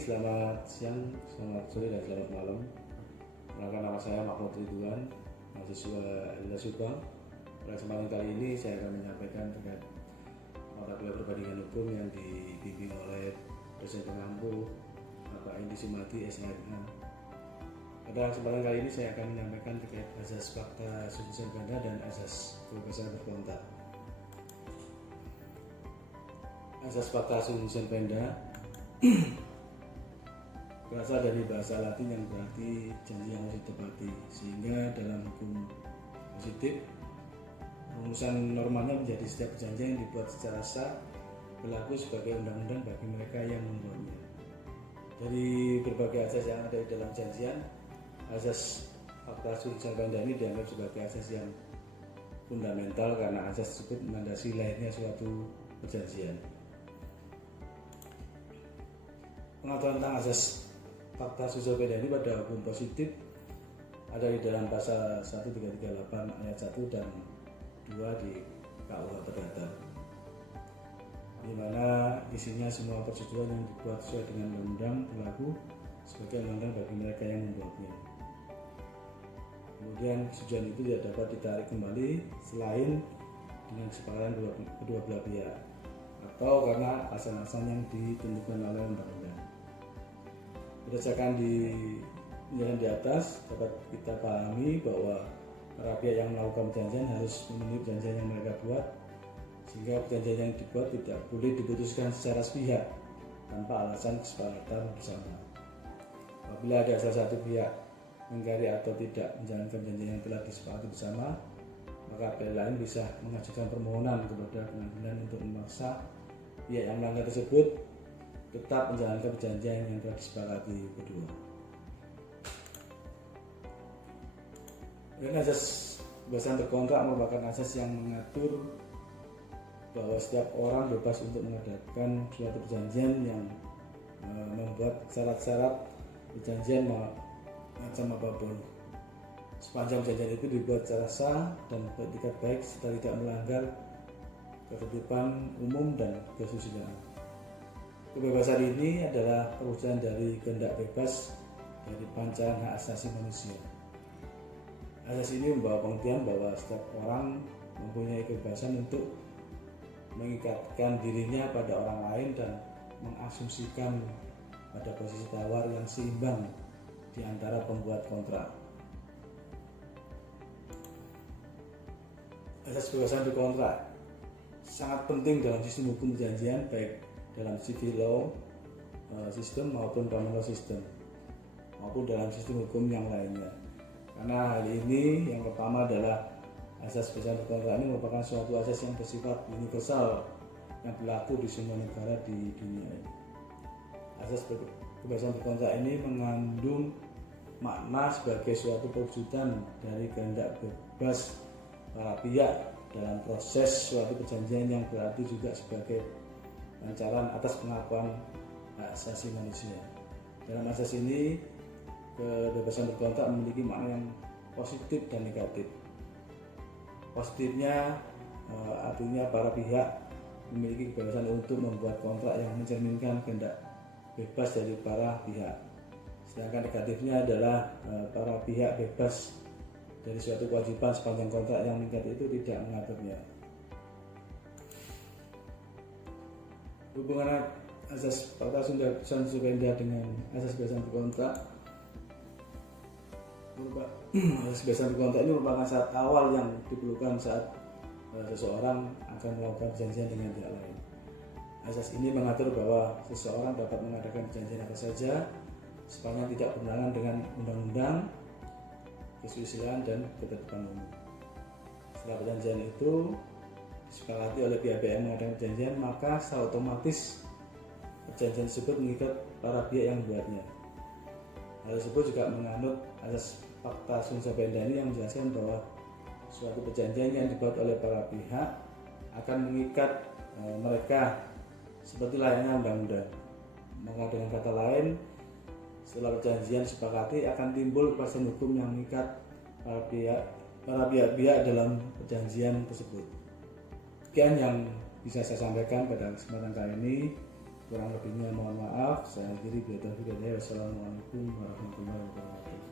selamat siang, selamat sore, dan selamat malam. Perkenalkan, nama saya Mahmud Ridwan, mahasiswa LH Subang. Pada kesempatan kali ini saya akan menyampaikan terkait mata kuliah perbandingan hukum yang dibimbing oleh dosen pengampu Bapak Indi Sumadi, SHMH. Pada kesempatan kali ini saya akan menyampaikan terkait azas fakta susun ganda dan azas kebebasan berkontrak. Azas fakta susun benda berasal dari bahasa Latin yang berarti janji yang harus ditepati, sehingga dalam hukum positif rumusan normalnya menjadi setiap perjanjian yang dibuat secara sah berlaku sebagai undang-undang bagi mereka yang membuatnya. Dari berbagai azas yang ada di dalam perjanjian, azas fakta susun benda ini dianggap sebagai azas yang fundamental karena azas tersebut melandasi lahirnya suatu perjanjian. Pengaturan tentang azas fakta susun benda ini pada hukum positif ada di dalam pasal 1338 ayat 1 dan 2 di KUH Perdata, di mana isinya semua persetujuan yang dibuat sesuai dengan undang-undang berlaku sebagai undang-undang bagi mereka yang membuatnya. Kemudian persetujuan itu tidak dapat ditarik kembali selain dengan kesepakatan kedua belah pihak atau karena alasan-alasan yang ditentukan oleh undang-undang. Berdasarkan penjelasan di atas, dapat kita pahami bahwa para pihak yang melakukan perjanjian harus memenuhi perjanjian yang mereka buat, sehingga perjanjian yang dibuat tidak boleh diputuskan secara sepihak tanpa alasan kesepakatan bersama. Apabila ada salah satu pihak mengingkari atau tidak menjalankan perjanjian yang telah disepakati bersama, maka pihak lain bisa mengajukan permohonan kepada pengadilan untuk memaksa pihak yang melanggar tersebut tetap menjalankan perjanjian yang telah disepakati kedua. Dan azas kebebasan berkontrak merupakan azas yang mengatur bahwa setiap orang bebas untuk mengadakan suatu perjanjian yang membuat syarat-syarat perjanjian macam apapun, sepanjang perjanjian itu dibuat secara sah dan beretikat baik serta tidak melanggar ketertiban umum dan kesusilaan. Kebebasan ini adalah perwujudan dari kehendak bebas dari pancaran hak asasi manusia. Azas ini membawa pengertian bahwa setiap orang mempunyai kebebasan untuk mengikatkan dirinya pada orang lain dan mengasumsikan pada posisi tawar yang seimbang di antara pembuat kontrak. Azas kebebasan berkontrak sangat penting dalam sistem hukum perjanjian, baik dalam civil law sistem maupun common law sistem, maupun dalam sistem hukum yang lainnya. Karena hal ini yang pertama adalah azas kebebasan berkontrak ini merupakan suatu azas yang bersifat universal yang berlaku di semua negara di dunia ini. Azas kebebasan berkontrak ini mengandung makna sebagai suatu perwujudan dari kehendak bebas para pihak dalam proses suatu perjanjian yang berarti juga sebagai lancaran atas pengakuan hak asasi manusia. Dalam asas ini, kebebasan berkontrak memiliki makna yang positif dan negatif. Positifnya artinya para pihak memiliki kebebasan untuk membuat kontrak yang mencerminkan kehendak bebas dari para pihak. Sedangkan negatifnya adalah para pihak bebas dari suatu kewajiban sepanjang kontrak yang mengikat itu tidak mengaturnya. Hubungan azas fakta susun benda dengan azas kebebasan berkontrak azas kebebasan berkontrak ini merupakan syarat awal yang diperlukan saat seseorang akan melakukan perjanjian dengan pihak lain. Azas ini mengatur bahwa seseorang dapat mengadakan perjanjian apa saja sepanjang tidak bertentangan dengan undang-undang, kesusilaan dan ketertiban umum. Setelah perjanjian itu disepakati oleh pihak-pihak yang mengadakan perjanjian, maka secara otomatis perjanjian tersebut mengikat para pihak yang membuatnya. Hal tersebut juga menganut azas fakta susun benda ini yang menjelaskan bahwa suatu perjanjian yang dibuat oleh para pihak akan mengikat mereka seperti layaknya undang-undang. Maka dengan kata lain, setelah perjanjian disepakati akan timbul kepastian hukum yang mengikat para pihak-pihak dalam perjanjian tersebut. Sekian yang bisa saya sampaikan pada kesempatan kali ini. Kurang lebihnya mohon maaf. Saya akhiri. Wassalamualaikum warahmatullahi wabarakatuh.